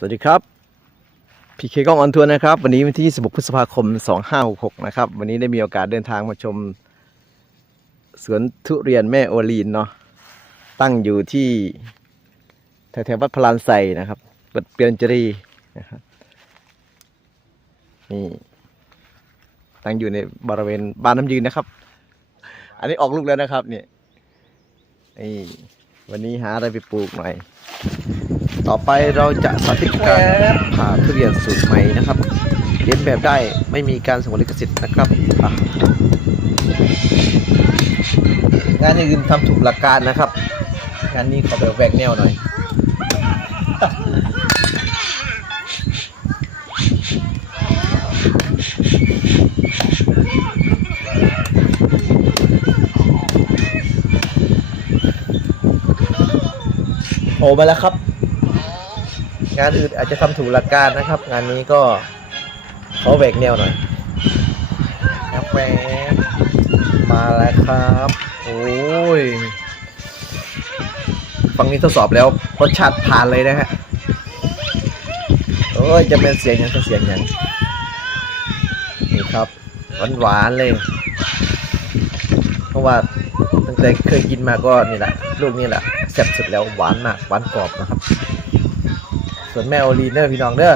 สวัสดีครับพีเคกล้องออนทัวร์นะครับ วันนี้วันที่ 26 พฤษภาคม 2566 นะครับ วันนี้ได้มีโอกาสเดินทางมาชม สวนทุเรียนแม่โอลีนเนาะตั้งอยู่ที่แถวๆวัดพลานไซนะครับเปิดเปียนจรีนะครับนี่ตั้งอยู่ในบริเวณบ้านน้ำยืนนะครับ อันนี้ออกลูกแล้วนะครับเนี่ยนี่วันนี้หาอะไรไปปลูกหน่อย ต่อไปเราจะสาธิตการผ่าทุเรียนสูตรใหม่นะครับเรียนแบบได้ไม่มีการสงวนลิขสิทธิ์นะครับงานอื่นทำถูกหลักการนะครับงานนี้ขอแบบแหวกแนวหน่อยโผล่มาแล้วครับ งานอื่นอาจจะทำถูกหลักการนะครับ งานนี้ก็เขาแหวกแนวหน่อยครับแหวกมาแล้วครับ โอ้ยฟังนี้ทดสอบแล้วรสชาติผ่านเลยนะฮะโอ้ยจะเป็นเสียงยังจะเสียงยังนี่ครับหวานหวานเลย เพราะว่าตั้งแต่เคยกินมาก็นี่แหละลูกนี่แหละแซ่บสุดแล้วหวานมากหวานกรอบนะครับ วนแม่โอลีนเนอร์พี่น้องเด้อ